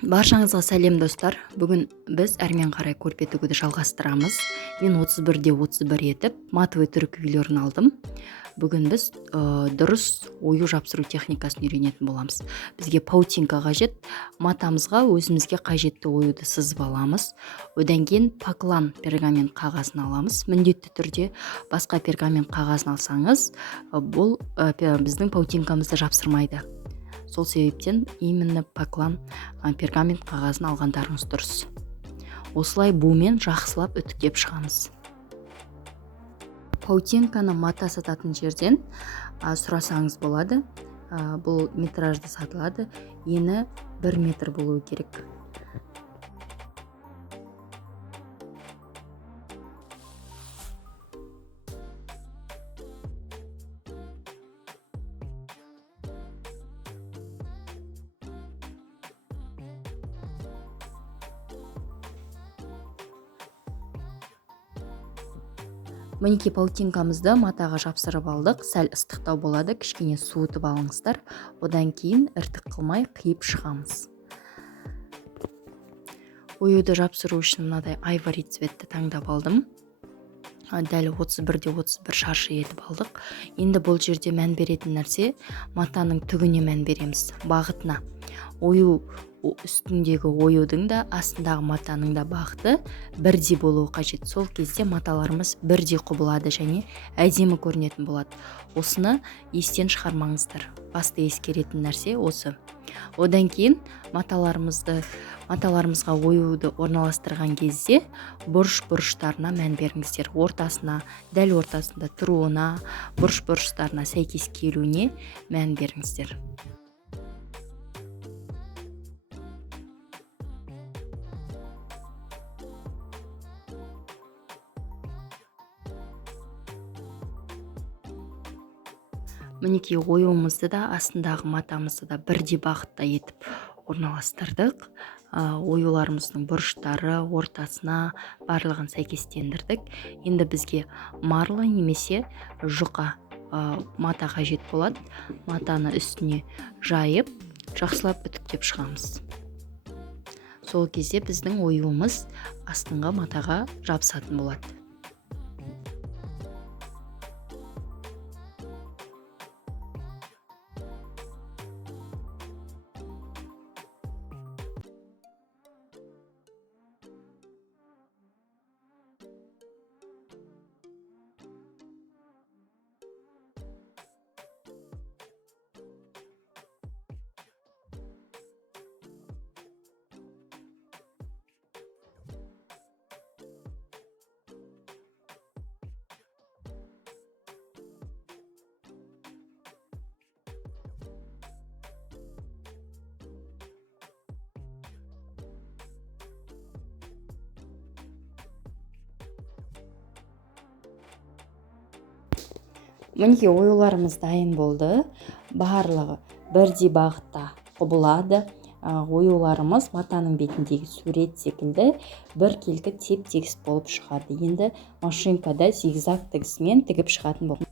Баршаңызға сәлем достар. Бүгін біз әрмен қарай көрпе тігуді жалғастырамыз. Мен 31-де 31 етіп матовый түрік үйлерін алдым. Бүгін біз дұрыс ою жапсыру техникасын үйренетін боламыз. Бізге паутинка қажет. Матамызға өзімізге қажетті оюды сызып аламыз. Одан кейін поклан пергамент қағазын аламыз. Міндетті түрде басқа пергамент қағазын алсаңыз, бұл біздің паутинкамызды жапсырмайды. Сол себептен именно поклан пергамент қағазын алғандарыңыз дұрыс. Осылай бумен жақсылап үтіктеп шығамыз. Паутинканы мата сататын жерден сұрасаңыз болады. Бұл метражды сатылады. Ені 1 метр болуы керек. Мінекей паутинкамызды матаға жапсырып алдық. Сәл ыстықтау болады, кішкене суытып алыңыздар. Одан кейін іртік қылмай қиып шығамыз. Оюды жапсыру үшін мынадай айвори цветті таңдап алдым. Дәл 31-де 31 шаршы етіп алдық. Енді бұл жерде мән беретін нәрсе матаның түгіне мән береміз, бағытына. Ою үстіндегі оюдың да астындағы матаның да бағыты бірдей болуы қажет. Сол кезде маталарымыз бірдей құбылады және әдемі көрінетін болады. Осыны естен шығармаңыздар. Басты ескеретін нәрсе осы. Одан кейін маталарымызға оюды орналастырған кезде бұрыш-бұрыштарына мән беріңіздер. Ортасына, дәл ортасында тұруына, бұрыш-бұрыштарына сәйкес келуіне мән беріңіздер. Мінекей оюымызды да астындағы матамызды да бірдей бағытта етіп орналастырдық. Оюларымыздың бұрыштары ортасына барлығын сәйкестендірдік. Енді бізге марлы немесе жұқа мата қажет болады. Матаны үстіне жайып, жақсылап үтіктеп шығамыз. Сол кезде біздің оюымыз астыңғы матаға жабысатын болады. Мінекей оюларымыз дайын болды. Барлығы бірдей бағытта құбылады. Оюларымыз матаның бетіндегі сурет секілді біркелкі теп-тегіс болып шығады. Енді машинкада зигзаг тігісімен тігіп шығатын болады.